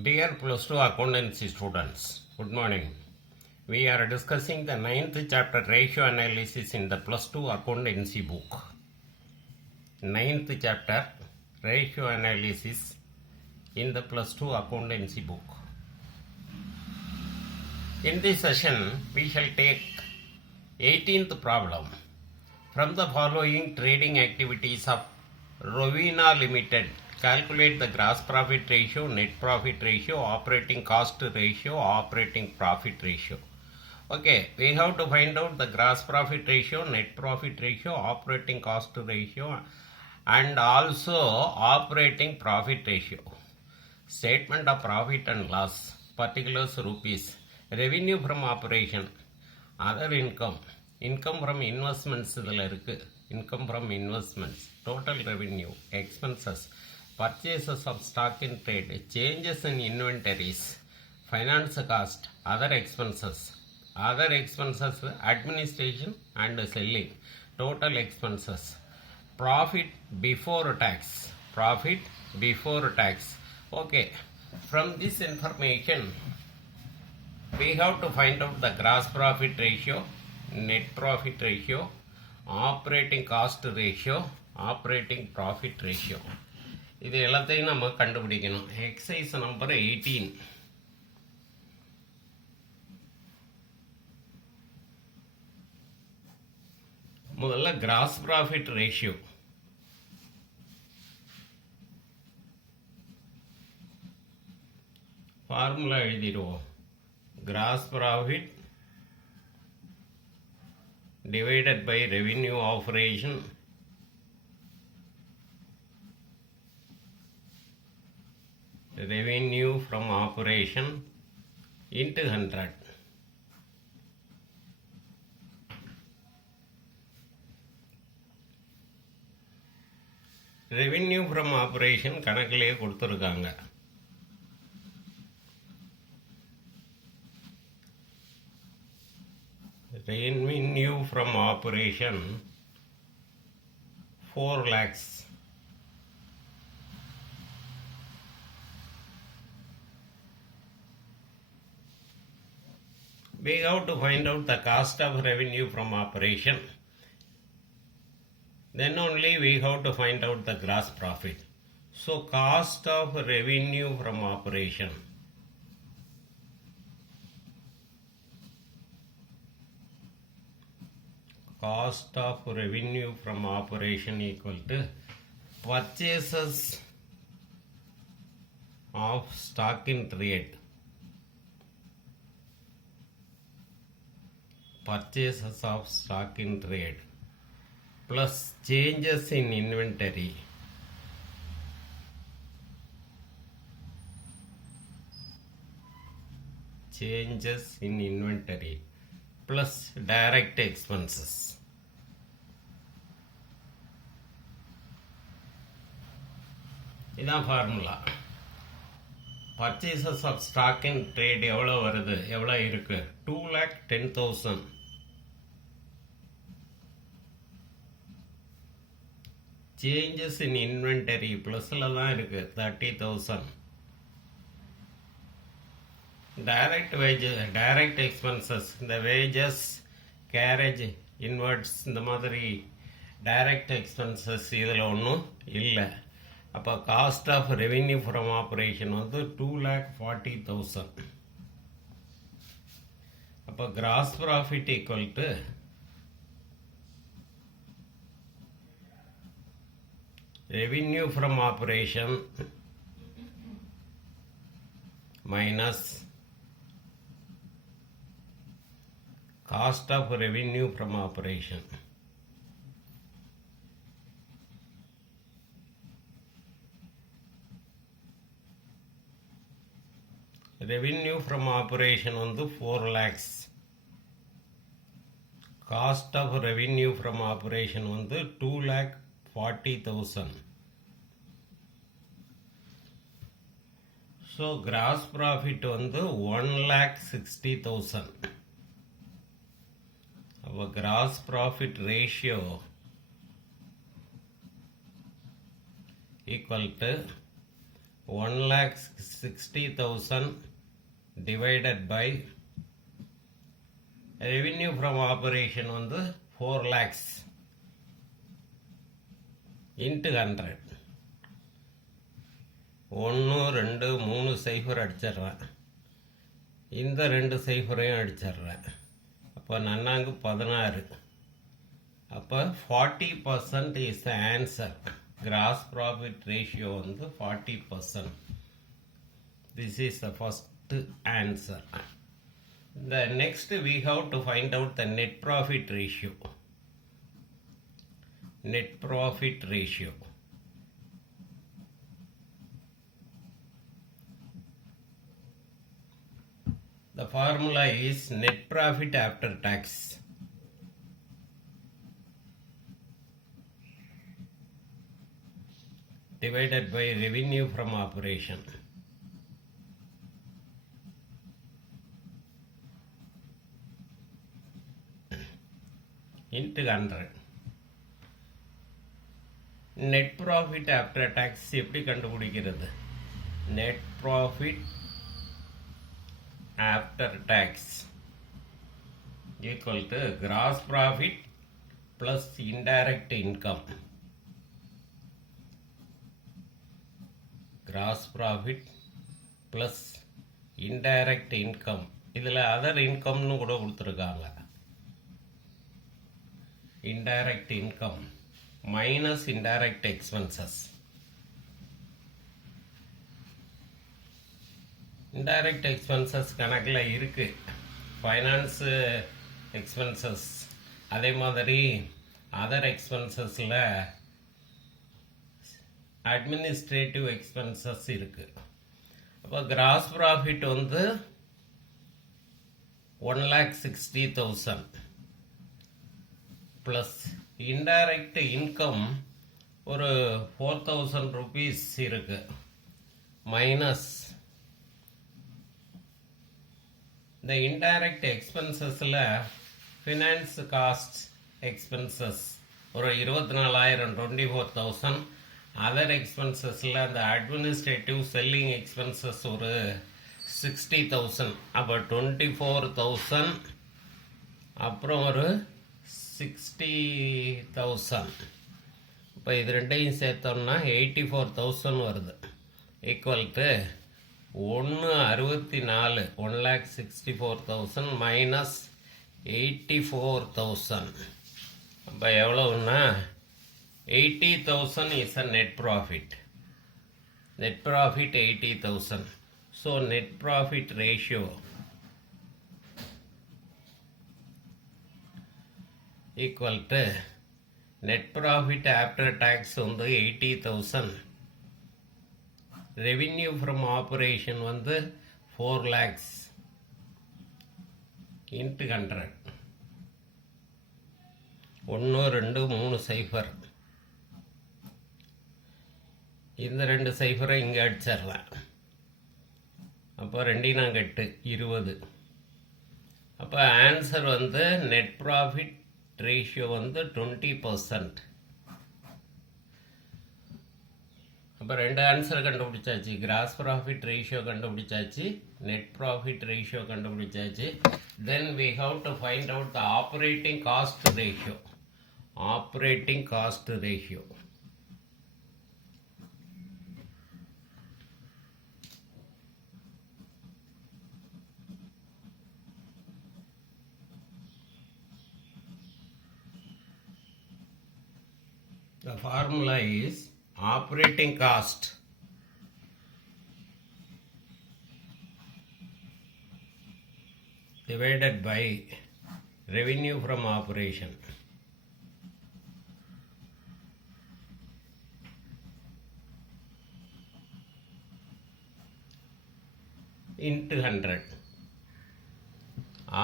Dear Plus 2 Accountancy students, good morning. We are discussing the 9th chapter ratio analysis in the Plus 2 Accountancy book. 9th chapter ratio analysis in the Plus 2 Accountancy book. In this session, we shall take 18th problem. From the following trading activities of Rovina Limited, calculate the gross profit ratio, net profit ratio, operating cost ratio, operating profit ratio. Okay, we have to find out the gross profit ratio, net profit ratio, operating cost ratio, and also operating profit ratio. Statement of profit and loss, particulars rupees, revenue from operation, other income, income from investments, income from investments, total revenue, expenses, purchases of stock in trade, changes in inventories, finance cost, other expenses, administration and selling, total expenses, profit before tax. Okay, from this information we have to find out the gross profit ratio, net profit ratio, operating cost ratio, operating profit ratio. இது எல்லாத்தையும் நம்ம கண்டுபிடிக்கணும். Exercise number 18. முதல்ல gross profit ratio. Formula எழுதிடுவோம். Gross profit divided by revenue operation revenue from operation into 100. Revenue from operation கணக்கிலேயே கொடுத்துருக்காங்க. Revenue from operation 4 lakhs. We have to find out the cost of revenue from operation. Then only we have to find out the gross profit. So cost of revenue from operation. Cost of revenue from operation equal to purchases of stock in trade. Purchases of stock in trade plus changes in inventory plus direct expenses. இதான் formula. Purchases of stock in trade எவ்வளோ வருது, எவ்வளோ இருக்கு? 2,10,000. Changes in inventory ப்ளஸ்ல தான் இருக்கு, 30,000. Direct expenses, இந்த wages, carriage, inwards, இந்த மாதிரி direct expenses இதில் ஒன்றும் இல்லை. அப்போ cost of revenue from operation வந்து 2,40,000. அப்போ gross profit equal to revenue from operation minus cost of revenue from operation. Revenue from operation வந்து 4 lakhs. Cost of revenue from operation வந்து 2,40,000. So gross profit வந்து 1,60,000. Our gross profit ratio equal to 1,60,000 divided by revenue from operation வந்து 4 lakhs into 100. 1 2 3 சைஃபர் அடிச்சிடுறேன், இந்த 2 சைஃபரையும் அடிச்சிடுறேன். அப்போ நன்னாங்கு 16. அப்போ 40% is the answer. Cross profit ratio வந்து 40%. This is the first answer. The next we have to find out the net profit ratio. Net profit ratio. The formula is net profit after tax divided by revenue from operation into 100. Net profit after tax எப்படி கண்டுபிடிக்கிறது? Net profit after tax equal to gross profit plus indirect income. Gross profit plus indirect income. இதில் other incomeனு கூட கொடுத்துருக்காங்க. Indirect income minus indirect expenses. Indirect expenses கணக்கில் இருக்கு. Finance expenses, அதே மாதிரி அதர் எக்ஸ்பென்சஸில் அட்மினிஸ்ட்ரேட்டிவ் எக்ஸ்பென்சஸ் இருக்கு. அப்போ கிராஸ் ப்ராஃபிட் வந்து 1,60,000 ப்ளஸ் இன்டைரக்ட் இன்கம் ஒரு 4,000 rupees இருக்கு, மைனஸ் இந்த இன்டைரக்ட் எக்ஸ்பென்சஸில் ஃபினான்ஸ் காஸ்ட் எக்ஸ்பென்சஸ் ஒரு 24,000 24,000. அதர் எக்ஸ்பென்சஸில் அந்த அட்மினிஸ்ட்ரேட்டிவ் செல்லிங் எக்ஸ்பென்சஸ் ஒரு 60,000. அப்போ 24,000 அப்புறம் ஒரு 60,000. இப்போ இது ரெண்டையும் சேர்த்தோம்னா 84,000 வருது. ஈக்குவல் டு 1,64 1,64,000 மைனஸ் 84,000. அப்போ எவ்வளவுன்னா 80,000 is a net profit. Net profit 80,000. So net profit ratio equal to net profit after tax வந்து 80,000. Revenue from operation வந்து 4 lakhs into 100. 1 2 3 சைஃபர், இந்த 2 சைஃபரை இங்கே அடிச்சிடலாம். அப்போ 2 20. அப்போ ஆன்சர் வந்து நெட் ப்ராஃபிட் ரேஷியோ வந்து 20%. அப்போ 2 ஆன்சர் கண்டுபிடிச்சாச்சு. கிராஸ் ப்ராஃபிட் ரேஷியோ கண்டுபிடிச்சாச்சு, நெட் ப்ராஃபிட் ரேஷியோ கண்டுபிடிச்சாச்சு. தென் we have to find out the operating cost ratio. Operating cost ratio. The formula is operating cost divided by revenue from operation into 100.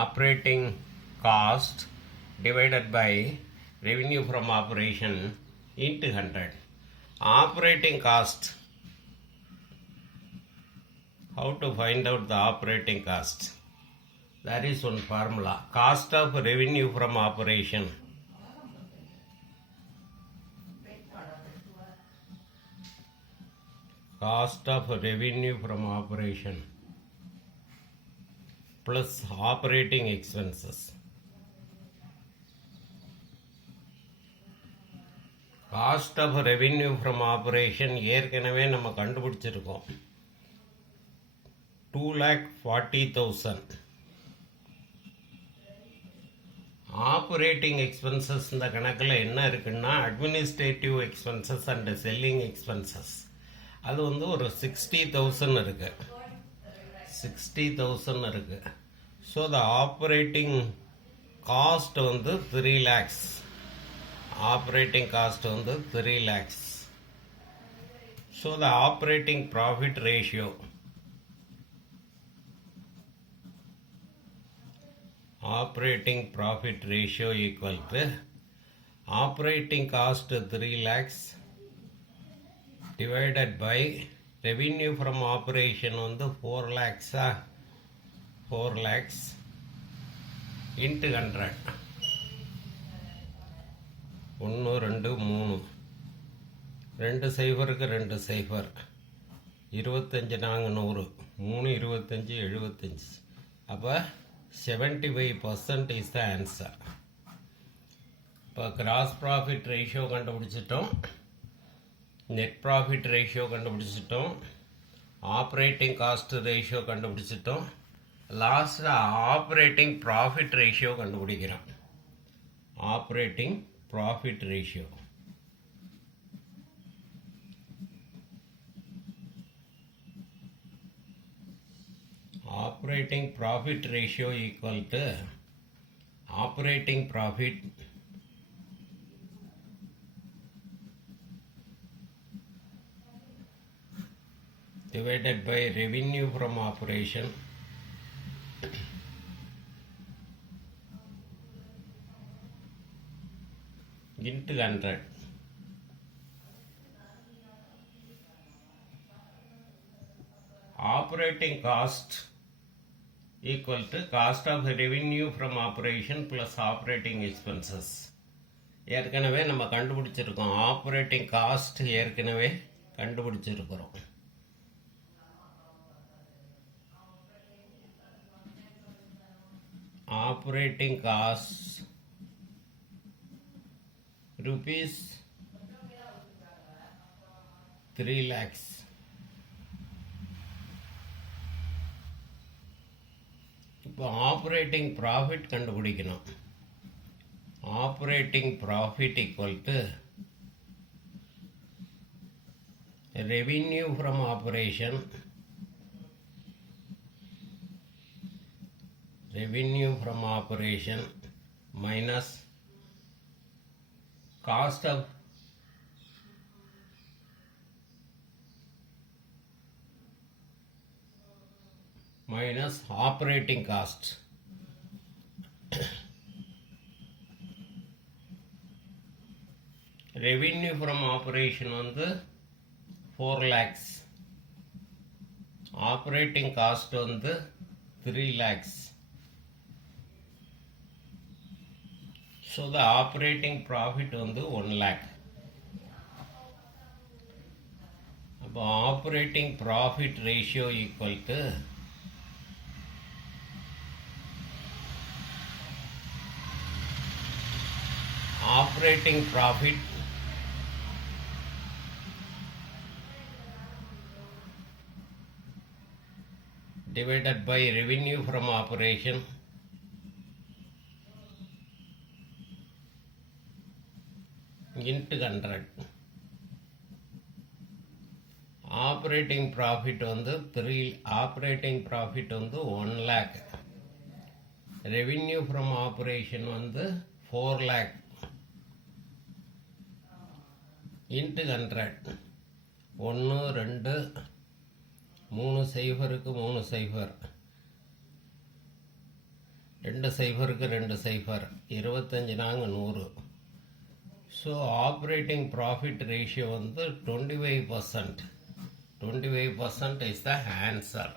Operating cost divided by revenue from operation into 100. Operating cost. How to find out the operating cost? That is one formula. Cost of revenue from operation. cost of revenue from operation plus operating expenses. Cost of revenue from operation ஏற்கனவே நம்ம கண்டுபிடிச்சிருக்கோம் 2,40,000. Operating expenses இந்த கணக்கில் என்ன இருக்குன்னா administrative expenses and selling expenses அது வந்து ஒரு 60,000 இருக்கு 60,000 இருக்கு. ஸோ த ஆப்ரேட்டிங் காஸ்ட் வந்து 3 lakhs. ஆப்ரேட்டிங் காஸ்ட் வந்து 3 lakhs. So the operating profit ratio equal to operating cost 3 lakhs divided by revenue from operation வந்து 4 lakhs 4 lakhs into 100. 1 2 3 2 சைஃபருக்கு 2 சைஃபர் 25 நாங்கள் 100 3 25 75. அப்போ 75% is the answer. இப்போ கிராஸ் ப்ராஃபிட் ரேஷியோ கண்டுபிடிச்சிட்டோம், net profit ratio கண்டுபிடிச்சிட்டோம், operating cost ratio கண்டுபிடிச்சிட்டோம். லாஸ்ட்டில் ஆப்ரேட்டிங் ப்ராஃபிட் ரேஷியோ கண்டுபிடிக்கிறோம். Operating profit ratio operating profit ratio equal to operating profit divided by revenue from operation into 100. Operating cost equal to cost of revenue from operation plus operating expenses. ஏற்கனவே நம்ம கண்டுபிடிச்சிருக்கோம். Operating cost ஏற்கனவே கண்டுபிடிச்சிருக்கிறோம். Operating cost rupees 3 lakhs. இப்போ operating profit கண்டுபிடிக்கணும். Operating profit equal to revenue from operation minus cost of minus operating cost. Revenue from operation வந்து 4 lakhs. Operating cost வந்து 3 lakhs. So the operating profit வந்து 1 lakh. அப்போ operating profit ratio equal to operating profit divided by revenue from operation into 100. Operating profit வந்து 1 lakh. Revenue from operation வந்து 4 lakh into 100. 1 2 3 சைஃபருக்கு 3 சைஃபர் 2 சைஃபருக்கு 2 சைஃபர் 25 நாங்கள் 100. So operating profit ratio வந்து 25%. 25% is the answer.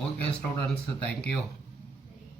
Okay, students, thank you.